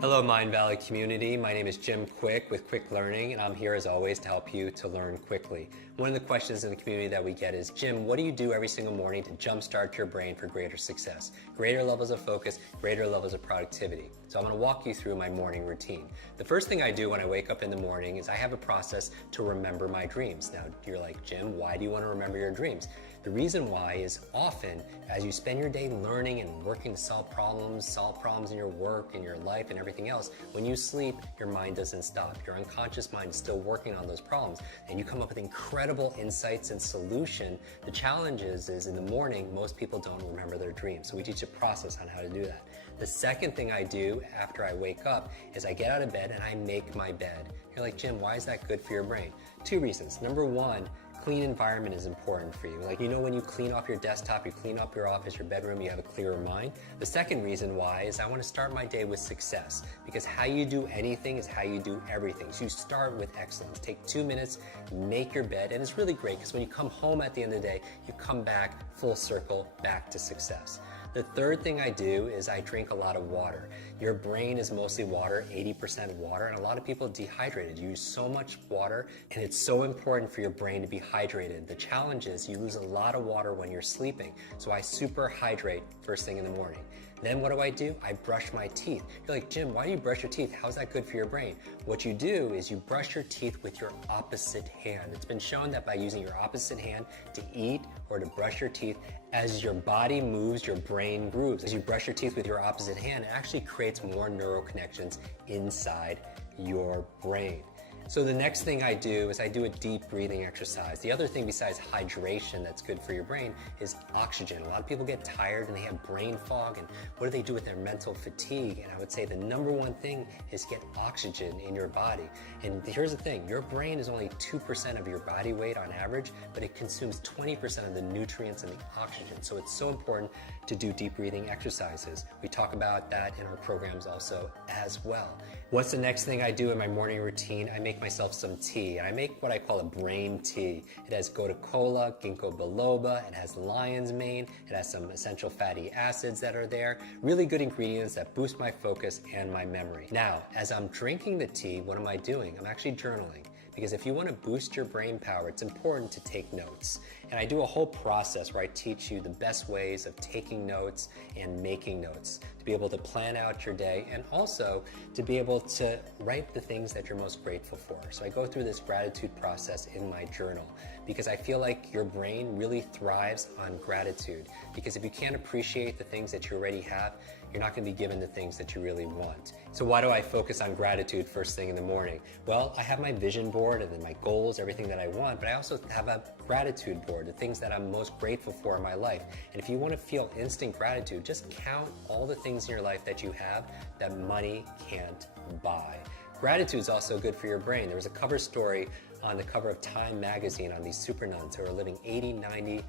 Hello Mind Valley community, my name is Jim Quick with Quick Learning, and I'm here as always to help you to learn quickly. One of the questions in the community that we get is, Jim, what do you do every single morning to jumpstart your brain for greater success? Greater levels of focus, greater levels of productivity. So I'm going to walk you through my morning routine. The first thing I do when I wake up in the morning is I have a process to remember my dreams. Now you're like, Jim, why do you want to remember your dreams? The reason why is often as you spend your day learning and working to solve problems in your work, in your life, and everything else, when you sleep, your mind doesn't stop. Your unconscious mind is still working on those problems, and you come up with incredible insights and solution. The challenge is in the morning, most people don't remember their dreams, so we teach a process on how to do that. The second thing I do after I wake up is I get out of bed and I make my bed. You're like, Jim, why is that good for your brain? Two reasons. Number one, clean environment is important for you. Like, when you clean off your desktop, you clean up your office, your bedroom, you have a clearer mind. The second reason why is I want to start my day with success, because how you do anything is how you do everything. So you start with excellence. Take 2 minutes, make your bed, and it's really great because when you come home at the end of the day, you come back full circle back to success. The third thing I do is I drink a lot of water. Your brain is mostly water, 80% water, and a lot of people are dehydrated. You use so much water, and it's so important for your brain to be hydrated. The challenge is you lose a lot of water when you're sleeping, so I super hydrate first thing in the morning. Then what do? I brush my teeth. You're like, Jim, why do you brush your teeth? How's that good for your brain? What you do is you brush your teeth with your opposite hand. It's been shown that by using your opposite hand to eat or to brush your teeth, as your body moves, your brain grooves. As you brush your teeth with your opposite hand, it actually creates more neural connections inside your brain. So the next thing I do is I do a deep breathing exercise. The other thing besides hydration that's good for your brain is oxygen. A lot of people get tired and they have brain fog, and what do they do with their mental fatigue? And I would say the number one thing is get oxygen in your body. And here's the thing, your brain is only 2% of your body weight on average, but it consumes 20% of the nutrients and the oxygen. So it's so important to do deep breathing exercises. We talk about that in our programs also as well. What's the next thing I do in my morning routine? I make myself some tea, and I make what I call a brain tea. It has gotu kola, ginkgo biloba, it has lion's mane, it has some essential fatty acids that are there, really good ingredients that boost my focus and my memory. Now, as I'm drinking the tea, what am I doing? I'm actually journaling. Because if you want to boost your brain power, it's important to take notes. And I do a whole process where I teach you the best ways of taking notes and making notes to be able to plan out your day and also to be able to write the things that you're most grateful for. So I go through this gratitude process in my journal because I feel like your brain really thrives on gratitude. Because if you can't appreciate the things that you already have, you're not going to be given the things that you really want. So why do I focus on gratitude first thing in the morning? Well, I have my vision board and then my goals, everything that I want, but I also have a gratitude board, the things that I'm most grateful for in my life. And if you want to feel instant gratitude, just count all the things in your life that you have that money can't buy. Gratitude is also good for your brain. There was a cover story on the cover of Time magazine on these super nuns who are living 80, 90,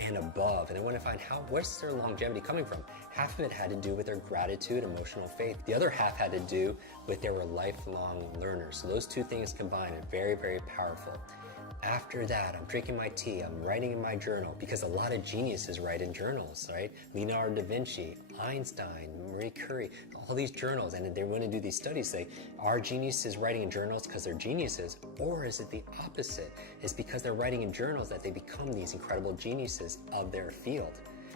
and above, and I want to find where's their longevity coming from. Half of it had to do with their gratitude, emotional faith. The other half had to do with they were lifelong learners. So those two things combined are very, very powerful. After that, I'm drinking my tea, I'm writing in my journal, because a lot of geniuses write in journals, right? Leonardo da Vinci, Einstein, Marie Curie, all these journals, and they want to do these studies, say, are geniuses writing in journals because they're geniuses, or is it the opposite? It's because they're writing in journals that they become these incredible geniuses of their field.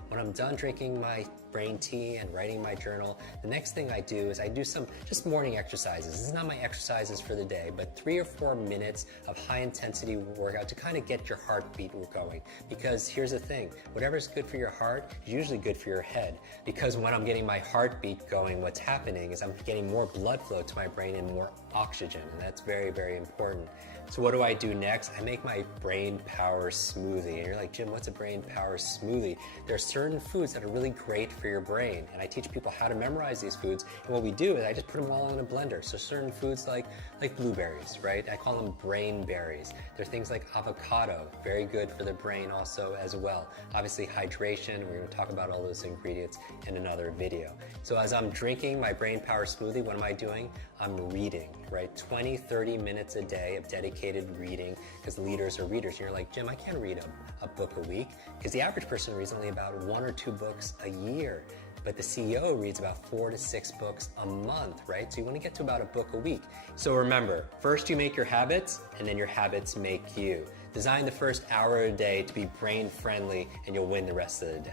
When I'm done drinking my brain tea and writing my journal, the next thing I do is I do some just morning exercises. This is not my exercises for the day, but 3 or 4 minutes of high intensity workout to kind of get your heartbeat going. Because here's the thing, whatever's good for your heart is usually good for your head. Because when I'm getting my heartbeat going, what's happening is I'm getting more blood flow to my brain and more oxygen, and that's very, very important. So what do I do next? I make my brain power smoothie. And you're like, Jim, what's a brain power smoothie? There are certain foods that are really great for your brain, and I teach people how to memorize these foods. And what we do is I just put them all in a blender. So certain foods like blueberries, right? I call them brain berries. There are things like avocado, very good for the brain also as well. Obviously hydration, we're going to talk about all those ingredients in another video. So as I'm drinking my brain power smoothie, what am I doing? I'm reading, right? 20, 30 minutes a day of dedicated reading, because leaders are readers. And you're like, Jim, I can't read a book a week, because the average person reads only about 1 or 2 books a year. But the CEO reads about 4 to 6 books a month, right? So you want to get to about a book a week. So remember, first you make your habits, and then your habits make you. Design the first hour a day to be brain friendly, and you'll win the rest of the day.